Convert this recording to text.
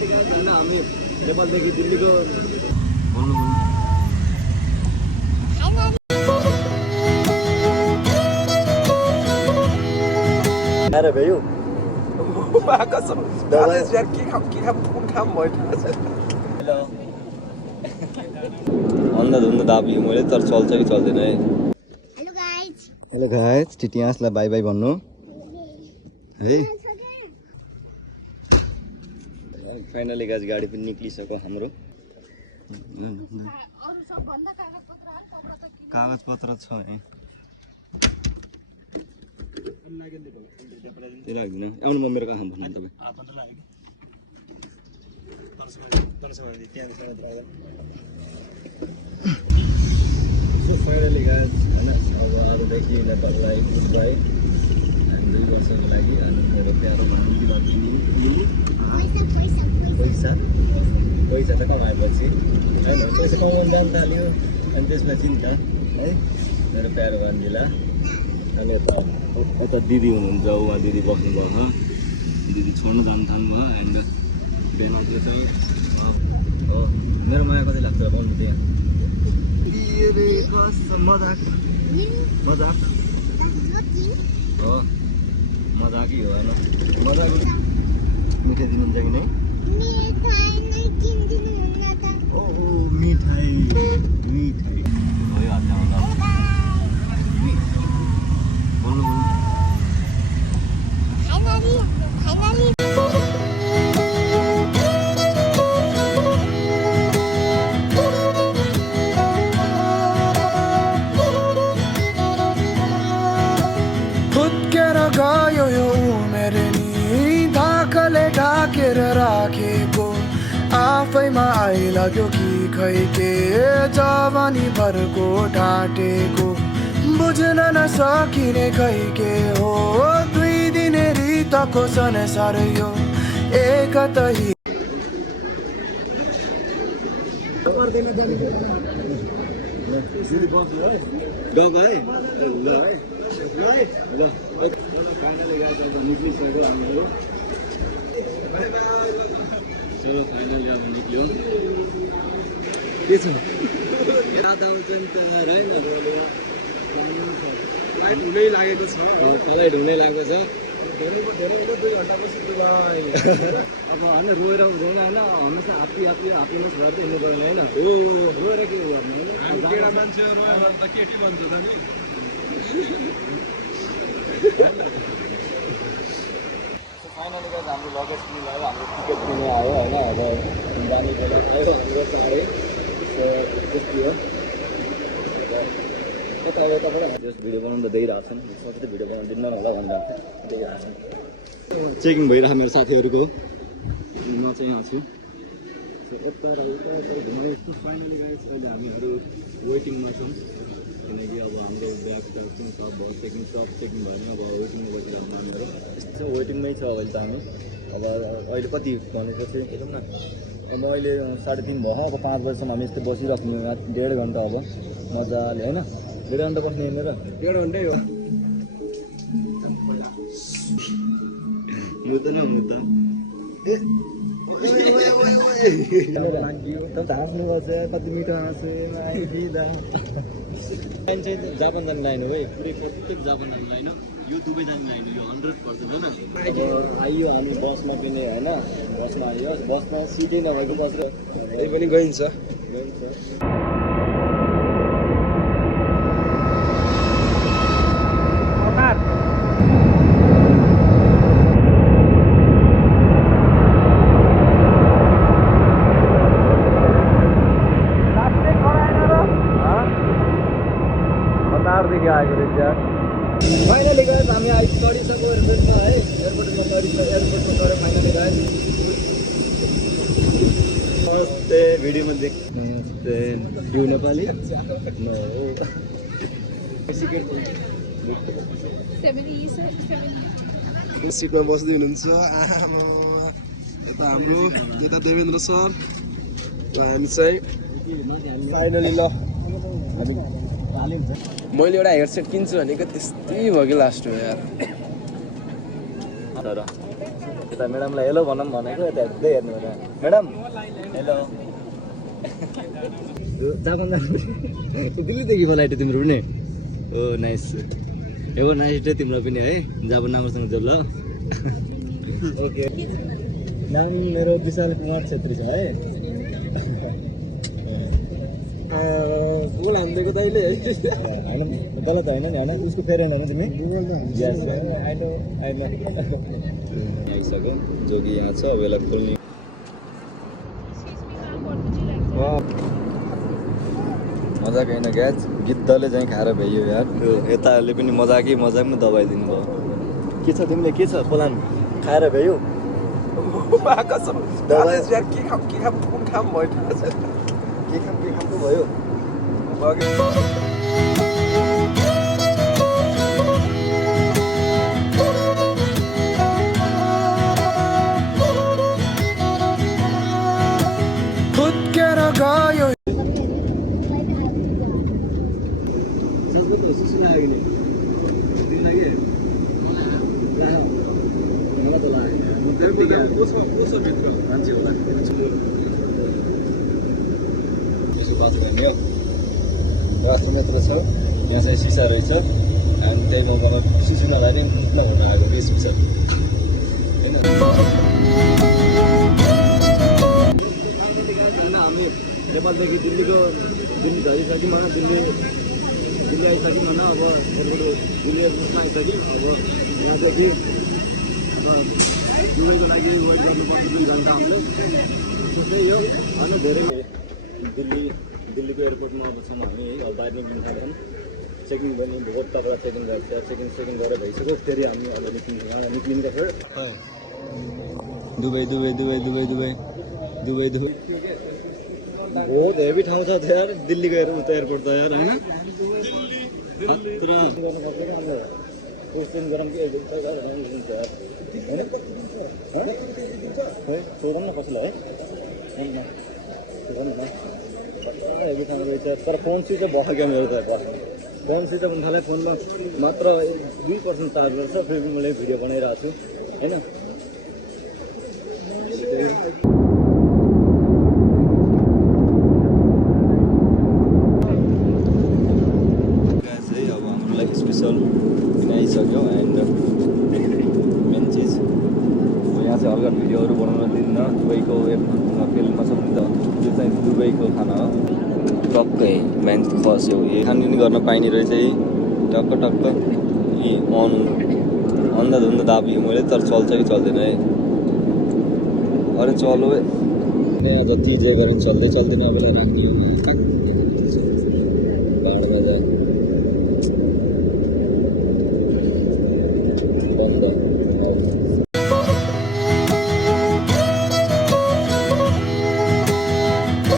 हामी नेपालदेखि दिल्लीको अरे भयो कसम यार के खाम कुन खाम भयो अन्धा दाबी मैले तर चल्छ कि चल्दैन है हेलो गाइस टिटियासलाई बाई बाई भन्नु है फाइनली गाइस गाडी पनि निक्लिसक्यो हाम्रो कागज पत्र छ है त्यो लाग्दैन आउनु म मेरो काम भन्नु तपाईँ फाइनली गाइस हैन अब अरूदेखि नेपाललाई गुड बाई 2 वर्षको लागि अनि मेरो प्यारो भान्जी भगिनी पैसा त कमाएपछि हैन पैसा कमाउनु जान थाल्यो अनि त्यसमा चिन्ता है मेरो प्यारो भान्जीलाई अनि यता दिदी हुनुहुन्छ उहाँ दिदी बस्नुभयो दिदी छोड्नु जानु थाल्नुभयो एन्ड बिहान चाहिँ हो मेरो माया कति लाग्छ भन्नु त्यहाँ मजाक हो मजाकै हो होइन मजाक मिठाई दिनुहुन्छ कि नै ओ मिठाई भइहाल्छ होला गयो यो उमेर नि धाकले ढाकेर राखेको आफैमा आइलाग्यो कि खै के जवानी भरको ढाँटेको बुझ्न नसकिने खै के हो 2 दिने रितको संसार यो एकतै ल फाइनली गाइस अब निक्लिसक्यो हामीहरू चलो फाइनली अब निक्ल्यो के छ याद आउँछ नि त हैन फ्लाइट हुनै लागेको छ फ्लाइट हुनै लागेको छ धेरै 2 घण्टा बस्छु भाइ अब हैन रोएर रोन हैन हमेसा हाप्पिनेस भएर हिँड्नु पर्ने हैन हो रोएर के हो गर्ने हैन केटा मान्छे रोएर त केटी भन्छ त नि फाइनली गाइस हाम्रो लगेज पनि भयो हाम्रो टिकट पनि आयो हैन अब जाने बेला आयो हाम्रो चाँडै त्यस्तै हो कता अब तपाईलाई जस भिडियो बनाउन त दिइरहेको छन् सबै भिडियो बनाउन दिन्न होला भनेर दिइरहेको छन् चेकिङ भइरहेको मेरो साथीहरूको म चाहिँ यहाँ छु यता र उता घुमाउने फाइनली गाइस अहिले हामीहरू वेटिङमा छौँ किनकि अब हाम्रो ब्याग ट्याग सब भयो चेकिङ भएन अब वेटिङमा बसिरहेको हामीहरू यस्तो वेटिङमै छ अहिले त हामी अब अहिले कति भनेको चाहिँ हेरौँ न अब अहिले 3:30 भयो अब 5 बजीसम्म हामी यस्तै बसिराख्नु 1.5 घन्टा अब मजाले होइन 1.5 घन्टा बस्ने हेर्नु र 1.5 घन्टै हो मुद्दा हाँस्नुपर्छ कति मिठो हाँसु लाइन चाहिँ जापान जाने लाइन हो है पुरै प्रत्येक जापान जाने लाइन हो यो दुबई जाने लाइन हो यो 100% हो न आइयो हामी बसमा पनि होइन बसमा आइयो बसमा सिटै नभएको बस र त्यही पनि गइन्छ फाइनली गाइस हामी चढिसक्यो एयरपोर्टमा है एयरपोर्टमा चढ्यो फाइनली गाइस नमस्ते भिडियोमा नमस्ते यो नेपाली सिटमा बस्दै हुनुहुन्छ यता हाम्रो यता देवेन्द्र सर र हामी चाहिँ फाइनली ल मैले एउटा हेडसेट किन्छु भनेको त्यस्तै भयो कि लास्ट हो यार तर यता म्याडमलाई हेलो भनौँ भनेको यता हेर्दै हेर्नु भएन म्याडम हेलो जापान दिल्लीदेखि फ्लाइट तिम्रो पनि ओ नाइस एभर नाइस डे तिम्रो पनि है जापान राम्रोसँग जाऊ ल ओके नाम मेरो विशाल कुमार छेत्री छ है गोल हान्दिएको तैँले है होइन गलत होइन नि होइन उसको पेरेन्ट होइन तिमी आइसक्यो जोगी यहाँ छ अब यसलाई खोल्ने मजाको होइन ग्याज गिद्धले चाहिँ खाएर भइयो यार त्यो यताहरूले पनि मजाकमा दबाई दिनुभयो के छ तिमीले के छ प्लान खाएर भ्यायो के खाम कुन खाम भयो के खाम पो भयो फुत्केर गयो बाथरुम यत्रो छ यहाँ चाहिँ सिसा रहेछ अनि त्यही मौकामा सिसी नलाने मुख्न हुन आएको बेस हुन्छ होइन हामी नेपालदेखि दिल्ली झरिसक्यौँ होइन दिल्ली आइसक्यौँ होइन अब दिल्ली एयरपोर्टमा आइसक्यौँ अब यहाँदेखि दुबईको लागि वेट गर्नुपर्छ 2 घन्टा हामीले त्यही हो होइन धेरै दिल्लीको एयरपोर्टमा अब छौँ हामी है अब बाहिर निक्लिनु थाल्छौँ चेकिङ पनि बहुत तबला चेकिङ गर्छ चेकिङ गरेर भइसक्यो फेरि हामी अब निक्लिन्छ फेरि दुबई बहुत हेभी ठाउँ छ यार दिल्लीको एयरपोर्ट त यार होइन क्वेश्चन गरौँ के हुन्छ यार होइन सोधौँ न कसैलाई है हेभी ठाउँ रहेछ तर फोन स्विच अफ भयो क्या मेरो त फोन स्विच अफ हुन थाल्यो फोनमा मात्र 2% चार्ज गर्छ फेरि मैले भिडियो बनाइरहेको छु होइन अब हाम्रो लागि स्पेसल आइसक्यो एन्ड मेन चिज यहाँ चाहिँ हल्का भिडियोहरू बनाउन दिन्न दुबईको फिल्ममा छ भने त त्यो चाहिँ दुबईको खाना हो टक्कै मान्छे खस्यो यो खानपिन गर्न पाइने रहेछ है टक्क यी अन्धा दाबियो मैले तर चल्छ कि चल्दैन है अरे चलो यहाँ जति जे गरेर चल्दैन अब राख्ने